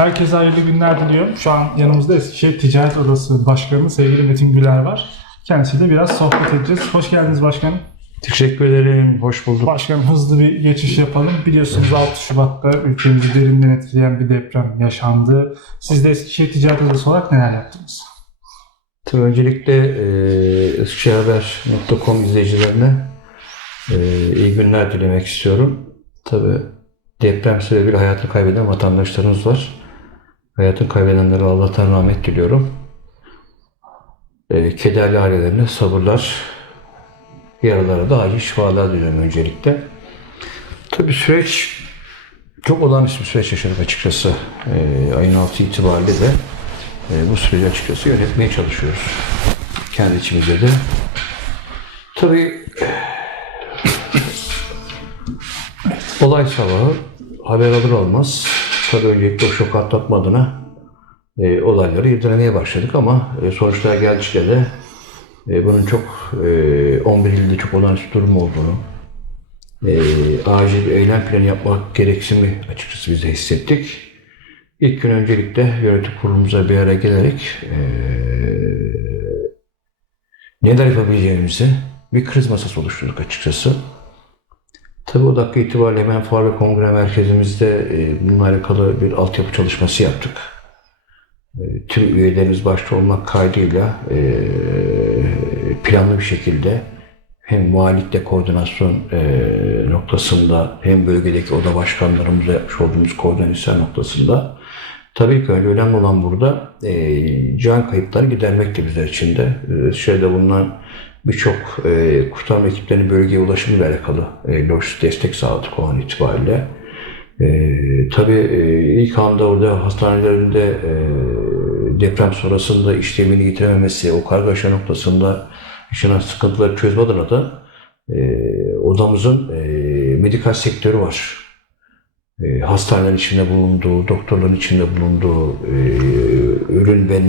Herkese hayırlı günler diliyorum. Şu an yanımızda Eskişehir Ticaret Odası Başkanı sevgili Metin Güler var. Kendisiyle biraz sohbet edeceğiz. Hoş geldiniz başkanım. Teşekkür ederim. Hoş bulduk. Başkanım hızlı bir geçiş yapalım. Biliyorsunuz 6 Şubat'ta ülkemizi derinden etkileyen bir deprem yaşandı. Siz de Eskişehir Ticaret Odası olarak neler yaptınız? Tabii öncelikle e, eskişehirhaber.com izleyicilerine e, iyi günler dilemek istiyorum. Tabii deprem sebebiyle hayatını kaybeden vatandaşlarımız var. Hayatını kaybedenlere Allah'tan rahmet diliyorum. E, kederli ailelerine sabırlar, yaralara da acil şifalar diliyorum öncelikle. Tabii süreç çok olağanüstü bir süreç yaşadık açıkçası. E, ayın 6 itibariyle de e, bu süreci açıkçası yönetmeye çalışıyoruz. Kendi içimizde de. Tabii olay sabahı haber alır olmaz. Tabii öncelikle o şok atlatma adına e, olayları irdelemeye başladık ama e, sonuçlar geldikçe de e, bunun çok e, 11 ilde çok olağanüstü durum olduğunu, e, acil bir eylem planı yapmak gereksimi açıkçası biz de hissettik. İlk gün öncelikle yönetim kurulumuza bir araya gelerek eee neler yapabileceğimizi bir kriz masası oluşturduk açıkçası. Tabii o dakika itibariyle hemen ve Kongre Merkezimizde eee, bununla alakalı bir altyapı çalışması yaptık. Eee, tüm üyelerimiz başta olmak kaydıyla eee, planlı bir şekilde hem valilikle koordinasyon noktasında hem bölgedeki oda başkanlarımızla yapmış olduğumuz koordinasyon noktasında tabii ki önemli olan burada eee, can kayıpları gidermekti bizler için de. Eee, Şeyde bulunan birçok eee kurtarma ekiplerinin bölgeye ulaşımıyla alakalı eee lojistik destek sağladık o an itibariyle. Eee tabii eee, ilk anda orada hastanelerinde eee, deprem sonrasında işlemini yitirememesi, o kargaşa noktasında yaşanan sıkıntıları çözme adına da eee, odamızın eee, medikal sektörü var. Eee hastanelerin içinde bulunduğu, doktorların içinde bulunduğu, eee, ürün ve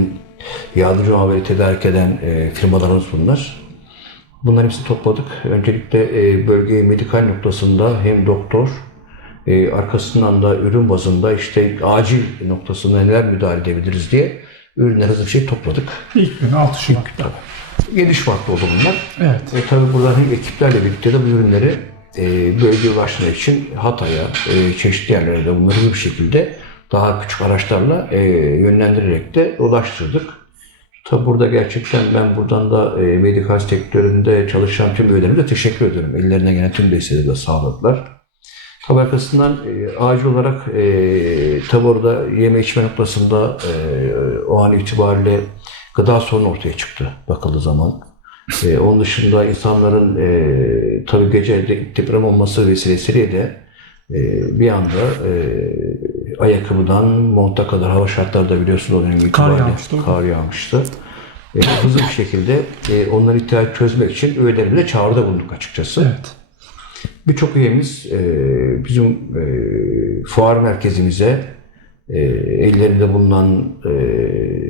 yardımcı muamele tedarik eden eee, firmalarımız bunlar. Bunların hepsini topladık. Öncelikle eee, bölge medikal noktasında hem doktor, eee, arkasından da ürün bazında işte acil noktasında neler müdahale edebiliriz diye ürünleri hızlı bir şey topladık. İlk gün 6 Şubat'ta. Geniş farklı oldu bunlar. Evet. E, tabii buradan hem ekiplerle birlikte de bu ürünleri e, bölgeye ulaştırmak için Hatay'a, e, çeşitli yerlere de bunları hızlı bir şekilde daha küçük araçlarla e, yönlendirerek de ulaştırdık. Tabii burada gerçekten ben buradan da e, medikal sektöründe çalışan tüm üyelerime de teşekkür ediyorum. Ellerine gelen tüm desteği de sağladılar. Tabii arkasından e, acil olarak e, tabii orada yeme içme noktasında e, o an itibariyle gıda sorunu ortaya çıktı bakıldığı zaman. E, onun dışında insanların e, tabii gece de- deprem olması vesilesiyle de e, bir anda e, ayakkabıdan monta kadar hava şartları da biliyorsunuz o dönem itibariyle yağmıştı. kar yağmıştı. E, hızlı bir şekilde e, onların ihtiyacı çözmek için üyelerimize çağrıda bulunduk açıkçası. Evet. Birçok üyemiz e, bizim e, fuar merkezimize e, ellerinde bulunan e,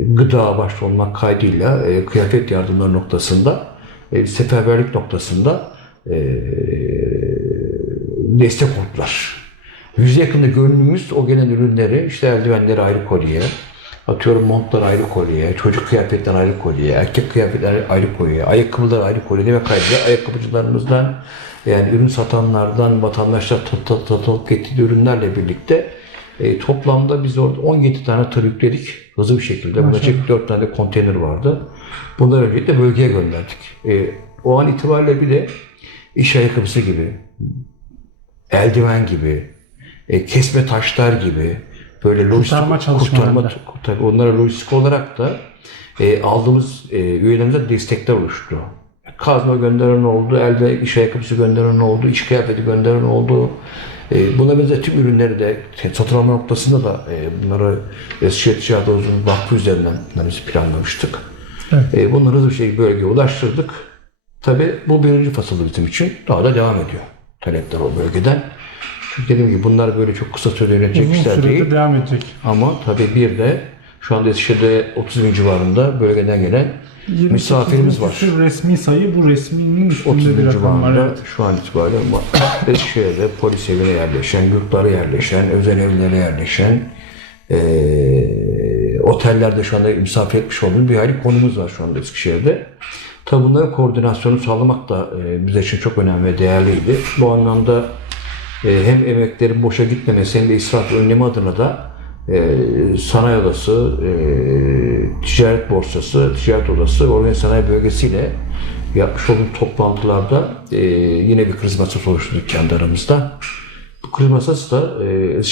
gıda başta olmak kaydıyla e, kıyafet yardımları noktasında e, seferberlik noktasında e, destek oldular. Yüze yakında gönlümüz o gelen ürünleri işte eldivenleri ayrı kolye, atıyorum montlar ayrı kolye, çocuk kıyafetler ayrı kolye, erkek kıyafetler ayrı kolye, ayakkabılar ayrı kolye demek kaydıyla ayakkabıcılarımızdan yani ürün satanlardan vatandaşlar tat tat tat tat getirdiği ürünlerle birlikte e, toplamda biz orada 17 tane tır yükledik hızlı bir şekilde. Buna çek 4 tane konteyner vardı. Bunları öncelikle bölgeye gönderdik. E, o an itibariyle bir de iş ayakkabısı gibi, eldiven gibi, e, kesme taşlar gibi böyle lojistik Kurtarma çalışmalarında. kurtarma, onlara lojistik olarak da e, aldığımız e, üyelerimize destekler oluştu. Kazma gönderen oldu, elde iş ayakkabısı gönderen oldu, iş kıyafeti gönderen oldu. E, buna benzer tüm ürünleri de satın alma noktasında da e, bunları Eskişehir Ticaret Odaları'nın vakfı üzerinden biz planlamıştık. Evet. E, bunları hızlı bir şekilde bölgeye ulaştırdık. Tabii bu birinci fasıldı bizim için. Daha da devam ediyor talepler o bölgeden. Dediğim gibi bunlar böyle çok kısa sürede yönetecek Uzun değil. devam edecek. Ama tabii bir de şu anda Eskişehir'de 30 bin civarında bölgeden gelen 28 misafirimiz var. resmi sayı bu resminin 30 üstünde bir bin rakam var. civarında Evet. şu an itibariyle var. Eskişehir'de polis evine yerleşen, yurtlara yerleşen, özel evlere yerleşen, eee otellerde şu anda misafir etmiş olduğumuz bir hayli konumuz var şu anda Eskişehir'de. Tabi bunların koordinasyonu sağlamak da e, bizim için çok önemli ve değerliydi. Bu anlamda hem emeklerin boşa gitmemesi hem de israf önlemi adına da e, sanayi odası, e, ticaret borsası, ticaret odası, organize sanayi bölgesiyle yapmış olduğumuz toplantılarda e, yine bir kriz masası oluşturduk kendi aramızda. Bu kriz masası da e,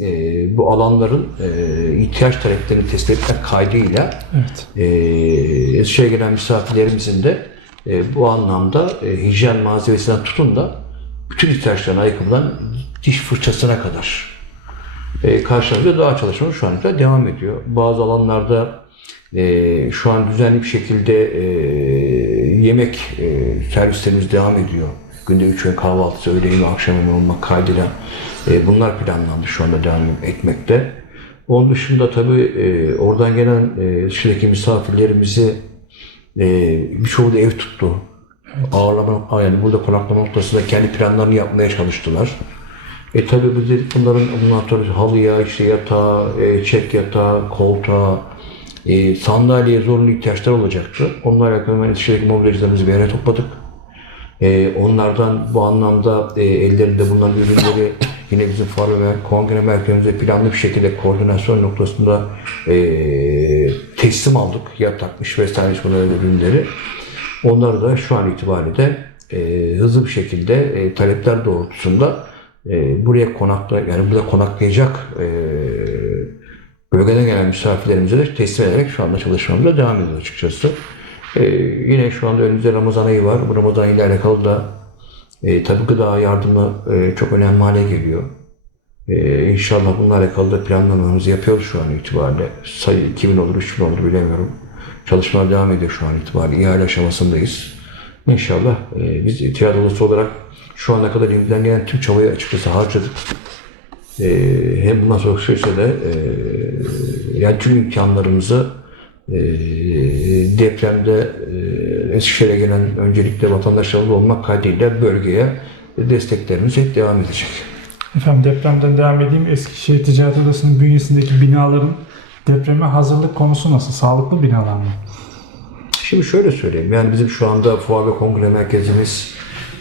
e, bu alanların e, ihtiyaç taleplerini tespit etmek kaydıyla Evet. e, gelen misafirlerimizin de e, bu anlamda e, hijyen malzemesinden tutun da bütün ihtiyaçlarına ayakkabıdan diş fırçasına kadar e, karşılamada daha çalışmamız şu anda devam ediyor. Bazı alanlarda e, şu an düzenli bir şekilde e, yemek e, servislerimiz devam ediyor. Günde üç öğün kahvaltısı, öğle yemeği, akşam yemeği olmak kaydıyla e, bunlar planlandı şu anda devam etmekte. Onun dışında tabii e, oradan gelen e, Şile'deki misafirlerimizi e, birçoğu da ev tuttu. Ağırlama, yani burada konaklama noktasında kendi planlarını yapmaya çalıştılar. E tabii bu dedik bunların bundan sonra halıya, işte yatağa, e, çek yatağı, koltuğa, e, sandalyeye zorunlu ihtiyaçlar olacaktı. Onlarla alakalı hemen Eskişehir'deki mobilyacılarımızı bir yere topladık. E, onlardan bu anlamda e, ellerinde bulunan ürünleri yine bizim fuar ve kongre merkezimize planlı bir şekilde koordinasyon noktasında e, teslim aldık. Ya takmış vesaire bunların ürünleri. Onları da şu an itibariyle e, hızlı bir şekilde e, talepler doğrultusunda e, buraya konakla yani burada konaklayacak e, bölgeden gelen misafirlerimize de teslim ederek şu anda çalışmamıza devam ediyoruz açıkçası. E, yine şu anda önümüzde Ramazan ayı var. Bu Ramazan ayı ile alakalı da e, tabii gıda yardımı e, çok önemli hale geliyor. E, inşallah bununla alakalı da planlamamızı yapıyoruz şu an itibariyle. Sayı 2000 olur, 3000 olur bilemiyorum. Çalışmalar devam ediyor şu an itibariyle. İhale aşamasındayız. İnşallah e, biz ticaret odası olarak şu ana kadar elimizden gelen tüm çabayı açıkçası harcadık. E, hem bundan sonra sürece de e, yani tüm imkanlarımızı e, depremde e, Eskişehir'e gelen öncelikle vatandaşlarımız olmak kaydıyla bölgeye desteklerimiz hep devam edecek. Efendim depremden devam edeyim. Eskişehir Ticaret Odası'nın bünyesindeki binaların depreme hazırlık konusu nasıl? Sağlıklı binalar mı? Şimdi şöyle söyleyeyim. Yani bizim şu anda fuar ve kongre merkezimiz,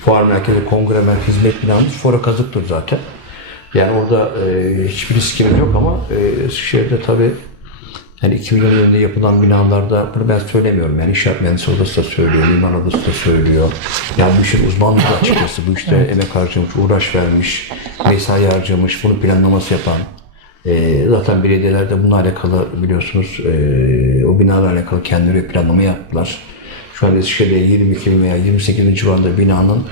fuar merkezi, kongre merkezi hizmet binamız fora kazıktır zaten. Yani orada e, hiçbir riskimiz yok ama e, Eskişehir'de tabii yani 2020 yılında yapılan binalarda bunu ben söylemiyorum. Yani inşaat mühendisi odası da söylüyor, mimar odası da söylüyor. Yani bu işin uzmanlığı açıkçası. Bu işte emek harcamış, uğraş vermiş, mesai harcamış, bunu planlaması yapan. E, zaten belediyelerde bununla alakalı biliyorsunuz e, o binalarla alakalı kendileri planlama yaptılar. Şu an Eskişehir'de 22 veya 28 civarında binanın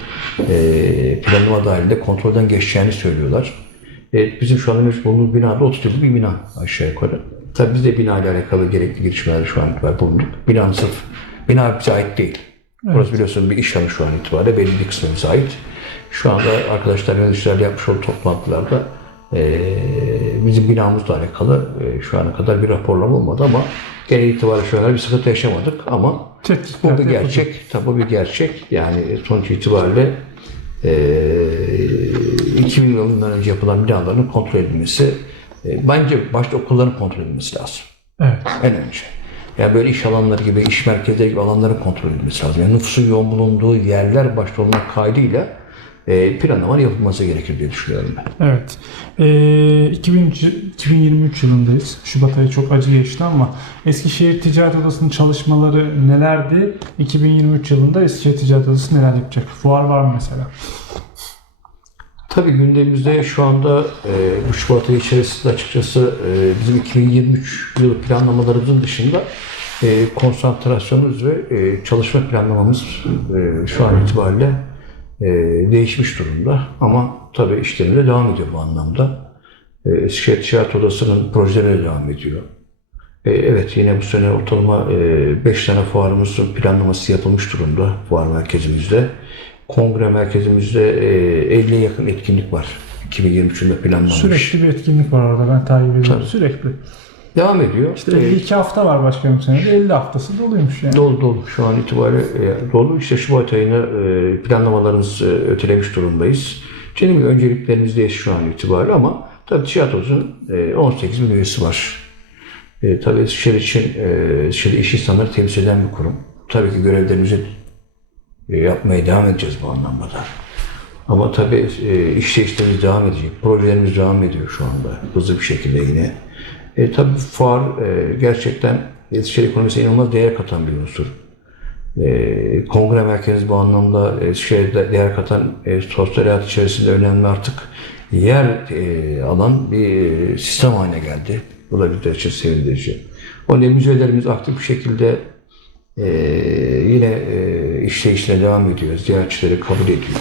e, planlama dahilinde kontrolden geçeceğini söylüyorlar. E, bizim şu an bulunduğumuz binada 30 yıllık bir bina aşağı yukarı. Tabii biz de bina ile alakalı gerekli girişimlerde şu an itibariyle bulunduk. Binanın sırf, bina bize ait değil. Burası biliyorsunuz bir iş yanı şu an itibariyle belli bir kısmı bize ait. Şu anda arkadaşlar yöneticilerle yapmış olduğu toplantılarda bizim binamızla alakalı e, şu ana kadar bir raporlama olmadı ama genel itibariyle an bir sıkıntı yaşamadık ama bu Tetkikler bir gerçek. Tabii bu bir gerçek. Yani sonuç itibariyle e, 2000 yılından önce yapılan binaların kontrol edilmesi e, bence başta okulların kontrol edilmesi lazım. Evet. En önce. Yani böyle iş alanları gibi, iş merkezleri gibi alanların kontrol edilmesi lazım. Yani nüfusun yoğun bulunduğu yerler başta olmak kaydıyla e, planlamanın yapılması gerekir diye düşünüyorum ben. Evet. Ee, 2000 2023 yılındayız. Şubat ayı çok acı geçti ama Eskişehir Ticaret Odası'nın çalışmaları nelerdi? 2023 yılında Eskişehir Ticaret Odası neler yapacak? Fuar var mı mesela? Tabii gündemimizde şu anda e, bu Şubat ayı içerisinde açıkçası e, bizim 2023 yılı planlamalarımızın dışında e, konsantrasyonumuz ve e, çalışma planlamamız e, şu an itibariyle e, değişmiş durumda. Ama tabii işlerimize devam ediyor bu anlamda. E, Eskişehir Ticaret Odası'nın projeleri de devam ediyor. E, evet yine bu sene ortalama 5 tane fuarımızın planlaması yapılmış durumda fuar merkezimizde. Kongre merkezimizde e, 50'ye yakın etkinlik var. 2023 yılında planlanmış. Sürekli bir etkinlik var orada ben takip ediyorum. Tabii. Sürekli. Devam ediyor. İşte E, 52 hafta var başkanım senede. 50 haftası doluymuş yani. Dolu dolu. Şu an itibariyle e, dolu. İşte Şubat ayına e, planlamalarımızı e, ötelemiş durumdayız. Gibi önceliklerimizdeyiz şu an itibariyle ama tabii tiyatromuzun e, 18 bin üyesi var. E, tabii Eskişehir için e, Eskişehir iş insanları temsil eden bir kurum. Tabii ki görevlerimizi e, yapmaya devam edeceğiz bu anlamda da. Ama tabii e, işleyişlerimiz devam edecek. Projelerimiz devam ediyor şu anda hızlı bir şekilde yine. E, tabii fuar e, gerçekten Eskişehir ekonomisine inanılmaz değer katan bir unsur. E, kongre merkezi bu anlamda Eskişehir'de değer katan e, sosyal hayat içerisinde önemli artık yer e, alan bir sistem haline geldi. Bu da bizler için sevindirici. O nedenle müzelerimiz aktif bir şekilde e, yine e, işleyişine devam ediyor. Ziyaretçileri kabul ediyor.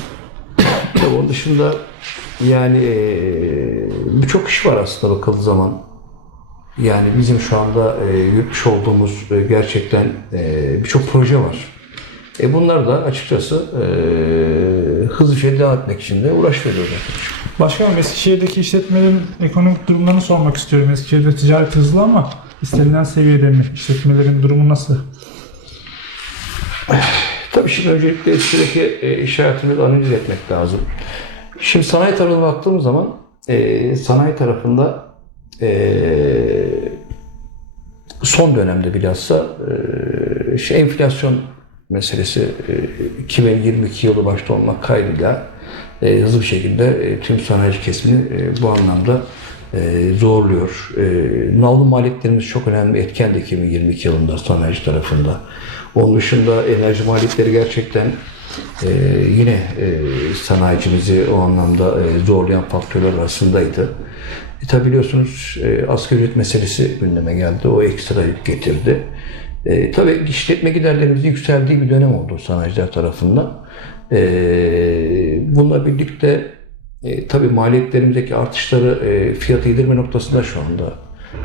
Onun dışında yani e, birçok iş var aslında bakıldığı zaman. Yani bizim şu anda e, yürütmüş olduğumuz e, gerçekten e, birçok proje var. E bunlar da açıkçası e, hızlı şekilde devam etmek için de uğraş veriyoruz. Başkanım Eskişehir'deki işletmelerin ekonomik durumlarını sormak istiyorum. Eskişehir'de ticaret hızlı ama istenilen seviyede mi? İşletmelerin durumu nasıl? Tabii şimdi öncelikle Eskişehir'deki e, iş hayatını da analiz etmek lazım. Şimdi sanayi tarafına baktığımız zaman e, sanayi tarafında son dönemde bilhassa e, şey, enflasyon meselesi e, 2022 yılı başta olmak kaydıyla hızlı bir şekilde tüm sanayici kesimini bu anlamda zorluyor. Navlu maliyetlerimiz çok önemli etken de 2022 yılında sanayici tarafında. Onun dışında enerji maliyetleri gerçekten yine e, sanayicimizi o anlamda zorlayan faktörler arasındaydı. E, tabi biliyorsunuz e, asgari ücret meselesi gündeme geldi. O ekstra yük getirdi. E, tabii işletme giderlerimizin yükseldiği bir dönem oldu sanayiciler tarafından. E, bununla birlikte e, tabii maliyetlerimizdeki artışları e, fiyat yedirme noktasında şu anda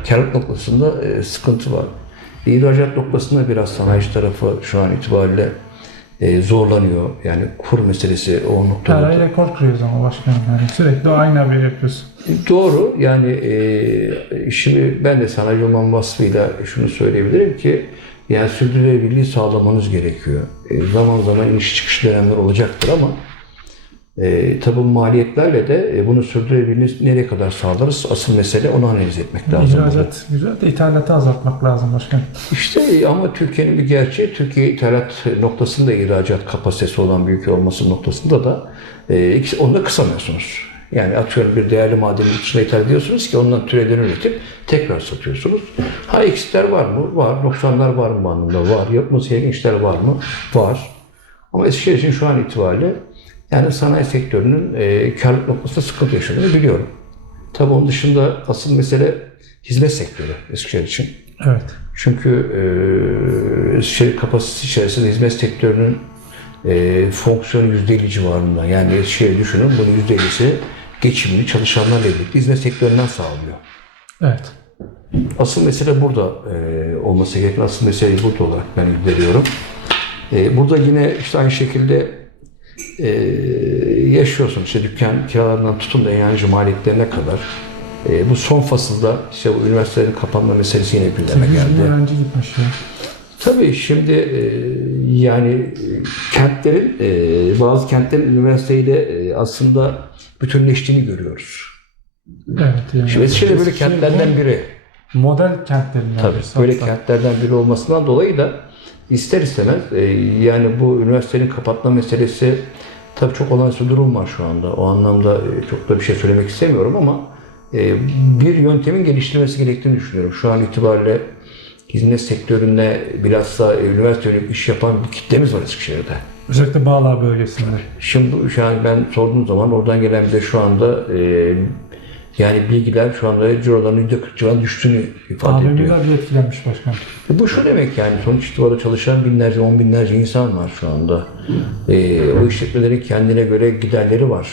karlılık noktasında e, sıkıntı var. İhracat noktasında biraz sanayici tarafı şu an itibariyle e, zorlanıyor. Yani kur meselesi o Her noktada. ay rekor kırıyoruz ama başkanım. Yani sürekli aynı haberi yapıyoruz. Doğru. Yani e, şimdi ben de sanayici olmam vasfıyla şunu söyleyebilirim ki yani sürdürülebilirliği sağlamanız gerekiyor. E, zaman zaman iniş çıkış dönemler olacaktır ama e, tabi maliyetlerle de e, bunu sürdürülebilirliği nereye kadar sağlarız? Asıl mesele onu analiz etmek lazım. burada. İhracat güzel de ithalatı azaltmak lazım başkanım. İşte ama Türkiye'nin bir gerçeği, Türkiye ithalat noktasında ihracat kapasitesi olan ülke olması noktasında da e, onu da kısamıyorsunuz. Yani atıyorum bir değerli madeni yurt dışına ithal ediyorsunuz ki ondan türevlerini üretip tekrar satıyorsunuz. Ha eksikler var mı? Var. Noksanlar var mı anlamda? Var. Yapması gereken işler var mı? Var. Ama Eskişehir için şu an itibariyle yani sanayi sektörünün e, karlılık noktasında sıkıntı yaşadığını biliyorum. Tabii onun dışında asıl mesele hizmet sektörü Eskişehir için. Evet. Çünkü e, şey kapasitesi içerisinde hizmet sektörünün e, fonksiyonu %50 civarında. Yani şey düşünün bunun %50'si geçimini çalışanlarla birlikte hizmet sektöründen sağlıyor. Evet. Asıl mesele burada e, olması gereken asıl meseleyi burada olarak ben irdeliyorum. E, burada yine işte aynı şekilde e, yaşıyorsun. İşte dükkan kiralarından tutun da yancı maliyetlerine kadar. E, bu son fasılda işte bu üniversitelerin kapanma meselesi yine gündeme 800 geldi. öğrenci gitmiş ya. Tabii şimdi e, yani e, kentlerin e, bazı kentlerin üniversiteyle e, aslında bütünleştiğini görüyoruz. Evet. Yani. Şimdi Eskişehir böyle Eskişehir kentlerden biri. Model kentlerinden Tabii böyle kentlerden biri olmasından dolayı da ister istemez e, yani bu üniversitenin kapatma meselesi tabii çok olağanüstü durum var şu anda. O anlamda e, çok da bir şey söylemek istemiyorum ama e, bir yöntemin geliştirilmesi gerektiğini düşünüyorum. Şu an itibariyle hizmet sektöründe bilhassa e, üniversite yönelik iş yapan bir kitlemiz var Eskişehir'de. Özellikle Bağlar bölgesinde. Şimdi şu an ben sorduğum zaman oradan gelen de şu anda e, yani bilgiler şu anda ciroların %40 civarında düştüğünü ifade ediyor. AVM'ler etkilenmiş başkanım. E Bu şu demek yani sonuç itibariyle çalışan binlerce, on binlerce insan var şu anda. E, o işletmelerin kendine göre giderleri var.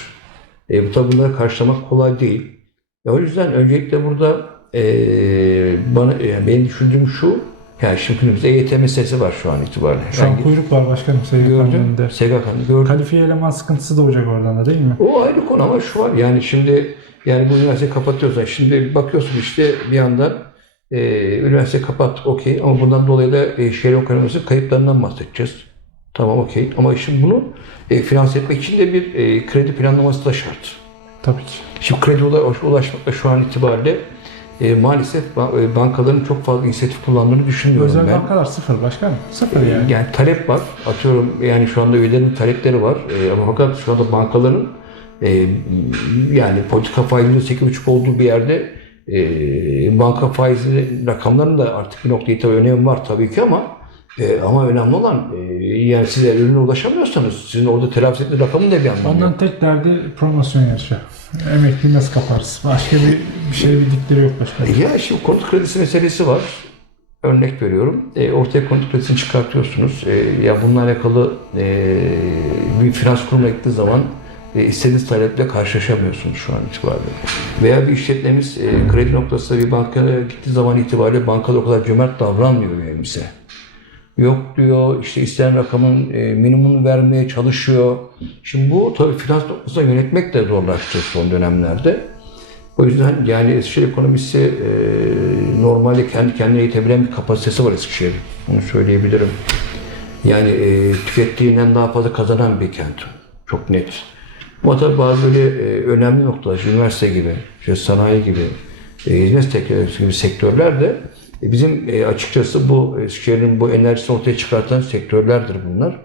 E, bu tabi bunları karşılamak kolay değil. E, o yüzden öncelikle burada e, bana yani benim düşündüğüm şu, yani şimdi günümüzde EYT meselesi var şu an itibariyle. Şu an kuyruk var başkanım SGK'nın. SGK'nın gördüm. Kalifiye eleman sıkıntısı doğacak oradan da değil mi? O ayrı konu ama şu var yani şimdi yani bu üniversiteyi kapatıyorsan şimdi bakıyorsun işte bir yandan e, üniversite kapat okey ama bundan dolayı da e, şehir ekonomisi kayıplarından bahsedeceğiz. Tamam okey ama şimdi bunu e, finanse etmek için de bir e, kredi planlaması da şart. Tabii ki. Şimdi kredi ula- ulaşmakta şu an itibariyle e, maalesef e, bankaların çok fazla inisiyatif kullandığını düşünmüyorum Özel ben. bankalar sıfır başkanım. Sıfır yani. Yani talep var. Atıyorum yani şu anda üyelerin talepleri var. E, ama fakat şu anda bankaların e, yani politika faizi %8,5 olduğu bir yerde e, banka faizi rakamlarının da artık bir noktaya tabii önemi var tabii ki ama e, ama önemli olan e, yani siz ürüne ulaşamıyorsanız sizin orada telafi ettiğiniz rakamın da bir anlamı yok. Ondan tek derdi promosyon yarışı. Emekli nasıl kaparız? Başka bir, bir şey bildikleri yok başkanım. Ya şimdi konut kredisi meselesi var. Örnek veriyorum. E, ortaya konut kredisini çıkartıyorsunuz. E, ya bununla alakalı e, bir finans kurumuna gittiği zaman e, istediğiniz taleple karşılaşamıyorsunuz şu an itibariyle. Veya bir işletmemiz e, kredi noktasında bir bankaya gittiği zaman itibariyle bankada o kadar cömert davranmıyor üyemize. Yok diyor, işte istenen rakamın e, minimumunu vermeye çalışıyor. Şimdi bu tabii finans noktasında yönetmek de zorlaştı son dönemlerde. O yüzden yani Eskişehir ekonomisi e, normalde kendi kendine yetebilen bir kapasitesi var Eskişehir'in. Onu söyleyebilirim. Yani e, tükettiğinden daha fazla kazanan bir kent. Çok net. Ama tabii bazı böyle e, önemli noktalar, üniversite gibi, işte sanayi gibi, e, hizmet teknolojisi gibi sektörler de e, bizim e, açıkçası bu Eskişehir'in bu enerjisini ortaya çıkartan sektörlerdir bunlar.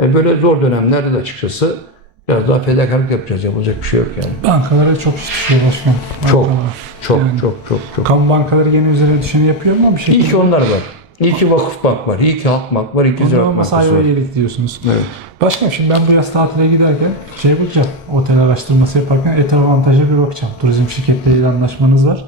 E, böyle zor dönemlerde de açıkçası biraz daha fedakarlık yapacağız. Yapılacak bir şey yok yani. Bankalara çok iş düşüyor başkanım. Çok, çok, Yani çok, çok, çok. Kamu bankaları gene üzerine düşeni yapıyor ama bir şey. Ki onlar var. İyi ki Vakıf Bank var. İyi ki Halk Bank var. İyi ki Ziraat Bankası var. yedik diyorsunuz. Evet. Başkanım şimdi ben bu yaz tatile giderken şey bakacağım. Otel araştırması yaparken et avantaja bir bakacağım. Turizm şirketleriyle anlaşmanız var.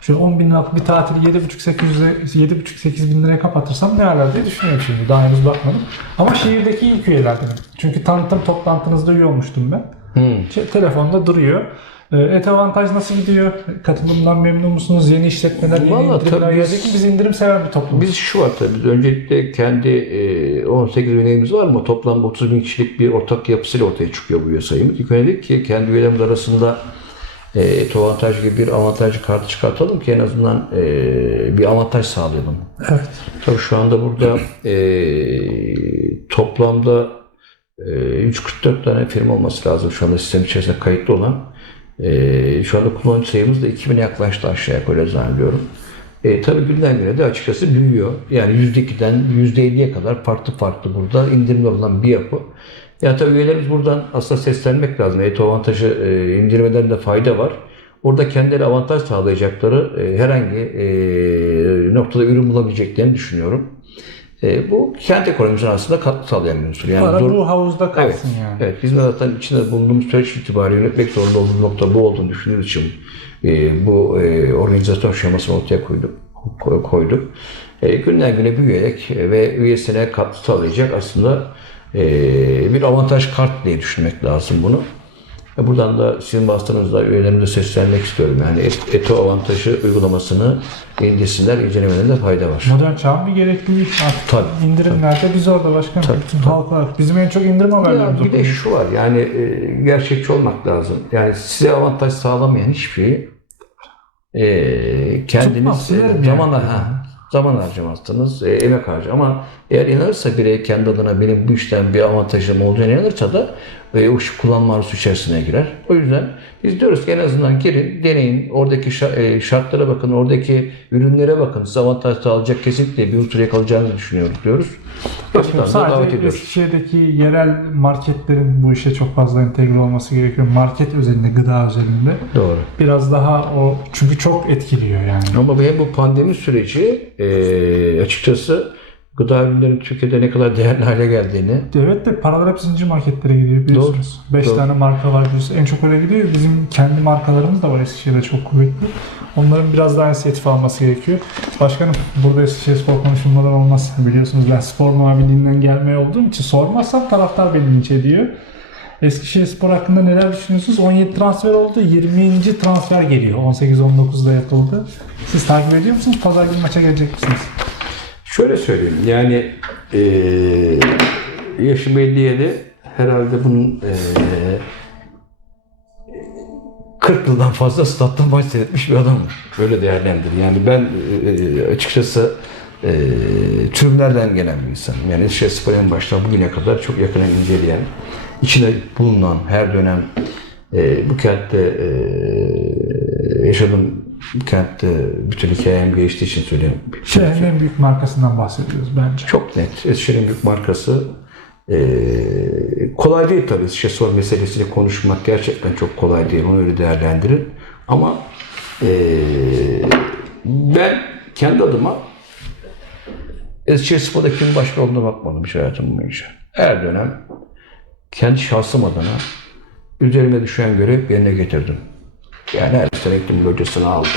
Şöyle 10 bin liralık bir 7,5-800'e 7,5-8 bin liraya kapatırsam ne alar diye düşünüyorum şimdi. Daha henüz bakmadım. Ama şehirdeki ilk üyelerdenim. Çünkü tanıtım toplantınızda üye olmuştum ben. Hmm. Şey, telefonda duruyor. Ee, Et avantaj nasıl gidiyor? Katılımdan memnun musunuz? Yeni işletmeler, yeni Vallahi indirimler tabii biz- ki biz indirim sever bir toplum. Biz şu var tabii. biz Öncelikle kendi e, 18 bin üyemiz var ama toplam 30 bin kişilik bir ortak yapısıyla ortaya çıkıyor bu üye sayımız. İlk önce dedik ki kendi üyelerimiz arasında e, et avantaj gibi bir avantaj kartı çıkartalım ki en azından e, bir avantaj sağlayalım. Evet. Tabii şu anda burada e, toplamda e, 144 tane firma olması lazım şu anda sistem içerisinde kayıtlı olan. E, şu anda kullanıcı sayımız da 2000'e yaklaştı aşağıya yukarı zannediyorum. E, tabii günden güne de açıkçası büyüyor. Yani %2'den %50'ye kadar farklı farklı burada indirimli olan bir yapı. Ya tabii üyelerimiz buradan aslında seslenmek lazım. ETO avantajı e, indirmelerinde fayda var. Orada kendileri avantaj sağlayacakları e, herhangi e, noktada ürün bulabileceklerini düşünüyorum. E, bu kent ekonomisine aslında katkı sağlayan bir unsur. Yani Para zor- bu havuzda kalsın yani. Evet, bizim zaten içinde bulunduğumuz süreç itibariyle yönetmek zorunda olduğumuz nokta bu olduğunu düşündüğümüz için e, bu e, organizasyon şemasını ortaya koyduk. koy- koyduk. E, günden güne büyüyerek ve üyesine katkı sağlayacak aslında e, bir avantaj kart diye düşünmek lazım bunu. E, Buradan da sizin vasıtanızda üyelerimize seslenmek istiyorum. Yani et- ETO avantajı uygulamasını indirsinler, incelemelerinde fayda var. Modern çağın bir gerekliliği artık. Tabii, İndirimlerde biz orada başkan. Bütün halk olarak. Bizim en çok indirim Ya haberlerimiz bir de şu var yani e, gerçekçi olmak lazım. Yani size avantaj sağlamayan hiçbir şeyi e, kendiniz e, silerim zaman, yani. ha, zaman harcamazsınız, e, emek harcı. Ama eğer inanırsa birey kendi adına benim bu işten bir avantajım olacağına inanırsa da e, o işi kullanma arzusu içerisine girer. O yüzden biz diyoruz ki en azından girin, deneyin, oradaki e, şartlara bakın, oradaki ürünlere bakın. Size avantaj sağlayacak kesinlikle bir unsur yakalayacağınızı düşünüyoruz diyoruz. Sadece. Eskişehir'deki yerel marketlerin bu işe çok fazla entegre olması gerekiyor. Market özelinde, gıda özelinde. Doğru. Biraz daha o çünkü çok etkiliyor yani. Ama hem bu pandemi süreci e, açıkçası gıda ürünlerinin Türkiye'de ne kadar değerli hale geldiğini Evet de paralar hep zincir marketlere gidiyor biliyorsunuz. 5 Doğru. tane marka var biliyorsunuz. En çok öyle gidiyor. Bizim kendi markalarımız da var Eskişehir'de çok kuvvetli. Onların biraz daha inisiyatif alması gerekiyor. Başkanım burada Eskişehir Spor konuşulmadan olmaz. Biliyorsunuz ben spor muhabirliğinden gelmeye olduğum için sormazsam taraftar beni linç ediyor. Eskişehir Spor hakkında neler düşünüyorsunuz? 17 transfer oldu. 20. transfer geliyor. 18-19'da yapıldı. Siz takip ediyor musunuz? Pazar günü maça gelecek misiniz? Şöyle söyleyeyim yani e, yaşı 57 herhalde bunun e, 40 yıldan fazla statta maç seyretmiş bir adam. Böyle değerlendir. Yani ben e, açıkçası e, tribünlerden gelen bir insanım. Yani Eskişehir Spor en baştan bugüne kadar çok yakından inceleyen, içinde bulunan her dönem e, bu kentte e, yaşadığım kentte bütün hikayem geçtiği için söyleyeyim. Şehrin en büyük markasından bahsediyoruz bence. Çok net. Eskişehir'in büyük markası. Ee, kolay değil tabii. İşte sor meselesini konuşmak gerçekten çok kolay değil. Onu öyle değerlendirin. Ama ee, ben kendi adıma Eskişehir Spor'da kimin başka olduğuna bakmadım hiç hayatım boyunca. Her dönem kendi şahsım adına üzerime düşen görev yerine getirdim. Yani her sene hocasını aldım.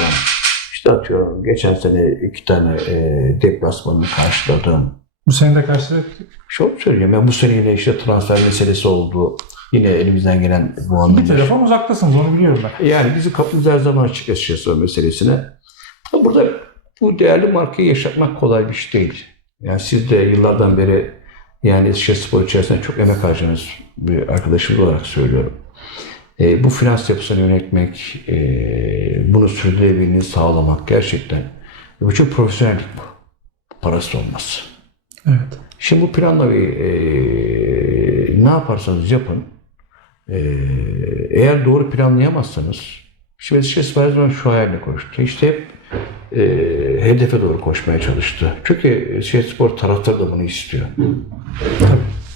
İşte atıyorum geçen sene iki tane e, deplasmanını karşıladım. Bu sene de karşıladık. Çok söyleyeyim. Yani bu sene yine işte transfer meselesi oldu. Yine elimizden gelen bu Bir anlamda. telefon uzaktasınız onu biliyorum ben. Yani bizim kapımız her zaman açık Eskişehir meselesine. Burada bu değerli markayı yaşatmak kolay bir şey değil. Yani siz de yıllardan beri yani Eskişehir Spor içerisinde çok emek harcadığınız bir arkadaşımız olarak söylüyorum. E, bu finans yapısını yönetmek, e, bunu sürdürülebilirliğini sağlamak gerçekten bu çok profesyonellik bu. Parası olmaz. Evet. Şimdi bu planlamayı e, ne yaparsanız yapın. e, eğer doğru planlayamazsanız şimdi Eskişehir her zaman şu hayalle koştu. İşte hep e, hedefe doğru koşmaya çalıştı. Çünkü Eskişehir Spor taraftar da bunu istiyor.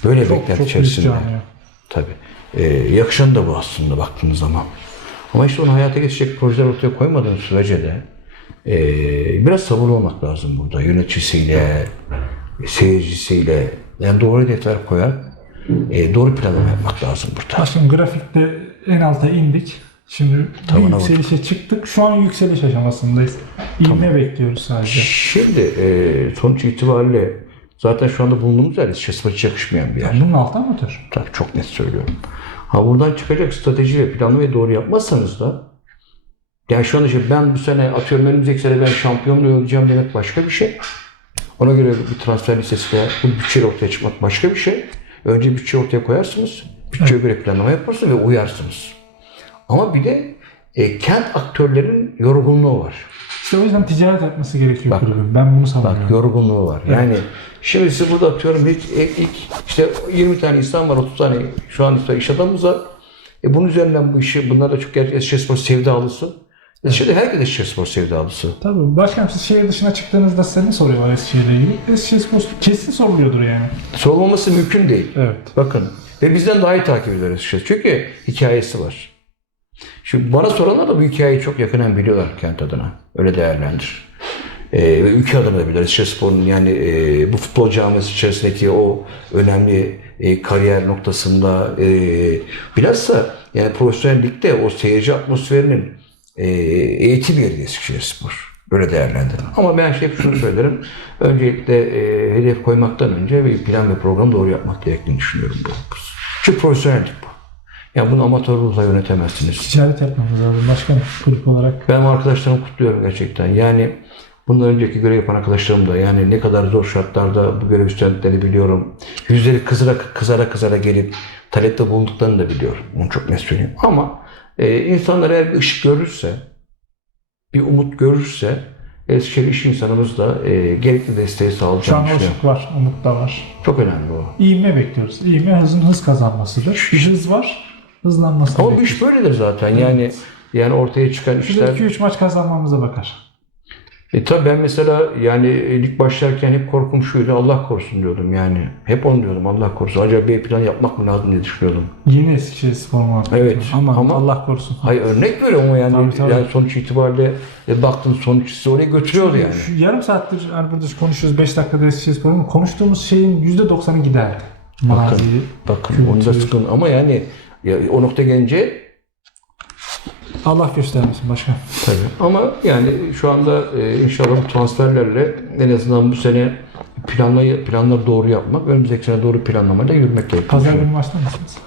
Böyle Çok beklenti çok içerisinde. Tabii. Ee, yakışan da bu aslında baktığınız zaman. Ama işte onu hayata geçecek projeler ortaya koymadığın sürece de ee, biraz sabırlı olmak lazım burada. Yöneticisiyle, seyircisiyle. Yani doğru hedefler koyar. ee, doğru planlama yapmak lazım burada. Başkanım grafikte en alta indik. Şimdi bir Tavana yükselişe çıktık. Şu an yükseliş aşamasındayız. İğme bekliyoruz sadece. Şimdi ee, sonuç itibariyle zaten şu anda bulunduğumuz yer hiç yakışmayan bir yer. Bunun altı amatör. Tabii çok net söylüyorum. Ha buradan çıkacak strateji ve planlamayı doğru yapmazsanız da yani şu anda işte ben bu sene atıyorum önümüzdeki sene ben şampiyonluğu oynayacağım demek başka bir şey. Ona göre bir transfer listesiyle bu bütçeyle ortaya çıkmak başka bir şey. Önce bütçe ortaya koyarsınız. Bütçeye göre planlama yaparsınız ve uyarsınız. Ama bir de e, kent aktörlerin yorgunluğu var. İşte o yüzden ticaret yapması gerekiyor Bak, kulübün. Ben bunu Bak savunuyorum. yorgunluğu var. Yani şimdi siz burada atıyorum ilk, ilk işte 20 tane insan var, 30 tane şu an işte iş adamımız var. E bunun üzerinden bu işi, bunlar da çok gerçekten Eskişehir Spor sevdalısı. Eskişehir'de herkes Eskişehir Spor sevdalısı. Tabii. Başkanım siz şehir dışına çıktığınızda size ne soruyorlar Eskişehir'le ilgili? Eskişehir Spor kesin soruluyordur yani. Sorulmaması mümkün değil. Evet. Bakın ve bizden daha iyi takip ediyor Eskişehir. Çünkü hikayesi var. Şimdi bana soranlar da bu hikayeyi çok yakından biliyorlar kent adına. Öyle değerlendir. Ve ülke adına da bilir. Eskişehir Spor'un yani e, bu futbol camiası içerisindeki o önemli e, kariyer noktasında e, bilhassa yani profesyonellikte o seyirci atmosferinin e, eğitim yeri Eskişehir Spor. Böyle değerlendirin. Ama ben hep şunu söylerim. Öncelikle e, hedef koymaktan önce bir plan ve program doğru yapmak gerektiğini düşünüyorum. Bu. Çünkü profesyonellik bu. Yani bunu amatör ruhla yönetemezsiniz. Ticaret yapmamız lazım başkanım kulüp olarak. Ben arkadaşlarımı kutluyorum gerçekten. Yani bundan önceki görev yapan arkadaşlarım da yani ne kadar zor şartlarda bu görev üstlendiklerini biliyorum. Yüzleri kızara kızara kızara gelip talepte bulunduklarını da biliyorum. Onu çok net söyleyeyim. Ama e, insanlar eğer bir ışık görürse, bir umut görürse Eskişehir iş insanımız da e, gerekli desteği Şu sağlayacağını an düşünüyorum. ışık var, umut da var. Çok önemli o. İğme bekliyoruz. İğme hızın hız kazanmasıdır. Hız var, hızlanmasını Ama bu bekliyoruz. iş böyledir zaten. Yani yani ortaya çıkan işler 2-3 maç kazanmamıza bakar. E tabii ben mesela yani lig başlarken hep korkum şuydu Allah korusun diyordum yani. Hep onu diyordum Allah korusun. Acaba bir plan yapmak mı lazım diye düşünüyordum. Yeni Eskişehir spor muhabbeti. Evet, Ama, ama- Allah korusun. Hayır örnek veriyorum ama yani, Tabii, tabii. yani sonuç itibariyle e, baktın sonuç sizi oraya götürüyordu yani. Şu yarım saattir hani burada konuşuyoruz 5 dakikada Eskişehir spor ama konuştuğumuz şeyin %90'ı giderdi. Bakın onu da sıkın ama yani ya, o nokta gelince Allah göstermesin başkan. tabii. Ama yani şu anda e, inşallah bu transferlerle en azından bu sene planlayı, planları doğru yapmak, önümüzdeki sene doğru planlamayla yürümek gerekiyor. Pazar günü maçta mısınız?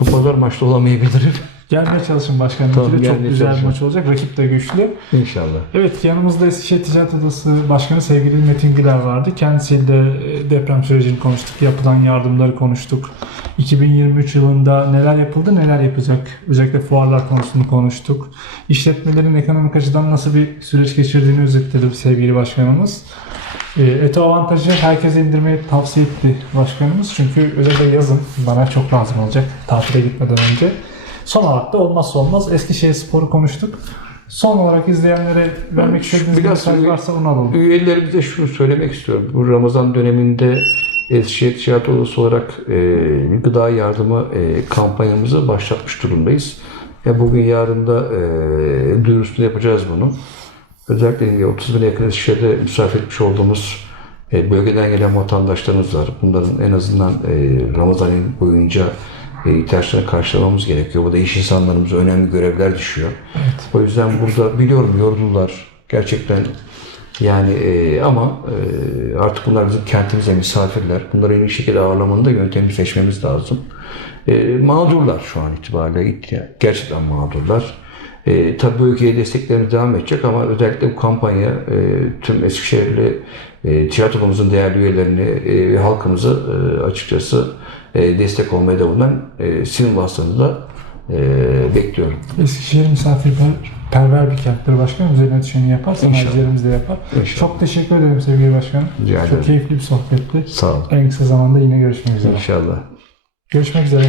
Bu pazar maçta olamayabilirim. Gelmeye çalışın başkanım. Tamam, çok güzel bir çalışın. maç olacak. Rakip de güçlü. İnşallah. Evet yanımızda Eskişehir Ticaret Odası Başkanı sevgili Metin Güler vardı. Kendisiyle e, deprem sürecini konuştuk. Yapılan yardımları konuştuk. 2023 yılında neler yapıldı neler yapacak. Özellikle fuarlar konusunu konuştuk. İşletmelerin ekonomik açıdan nasıl bir süreç geçirdiğini özetledi sevgili başkanımız. E, Eto avantajı herkese indirmeyi tavsiye etti başkanımız. Çünkü özellikle yazın bana çok lazım olacak tatile gitmeden önce. Son olarak da olmazsa olmaz Eskişehir Spor'u konuştuk. Son olarak izleyenlere vermek istediğiniz bir mesaj varsa onu alalım. Üyelerimize şunu söylemek istiyorum. Bu Ramazan döneminde Eskişehir Ticaret Odası olarak e, gıda yardımı e, kampanyamızı başlatmış durumdayız. Ya bugün yarın da e, duyurusunu yapacağız bunu. Özellikle dediğim gibi 30 bin yakın Eskişehir'de misafir etmiş olduğumuz e, bölgeden gelen vatandaşlarımız var. Bunların en azından e, Ramazan boyunca e, ihtiyaçlarını karşılamamız gerekiyor. Bu da iş insanlarımıza önemli görevler düşüyor. O yüzden burada biliyorum yoruldular. Gerçekten yani e, ama e, artık bunlar bizim kentimize misafirler. Bunları en iyi şekilde ağırlamanın da yöntemini seçmemiz lazım. E, mağdurlar şu an itibariyle. Gerçekten mağdurlar. E, tabii bu ülkeye desteklerimiz devam edecek ama özellikle bu kampanya e, tüm Eskişehirli e, tiyatromuzun değerli üyelerini e, ve halkımızı e, açıkçası e, destek olmaya da bulunan e, da e, bekliyorum. Eskişehir misafirperver bir kenttir başkanım. Üzerine düşeni yapar. Sanayicilerimiz de yapar. İnşallah. Çok teşekkür ederim sevgili başkanım. Rica ederim. Çok keyifli bir sohbetti. Sağ olun. En kısa zamanda yine görüşmek üzere. İnşallah. Görüşmek üzere.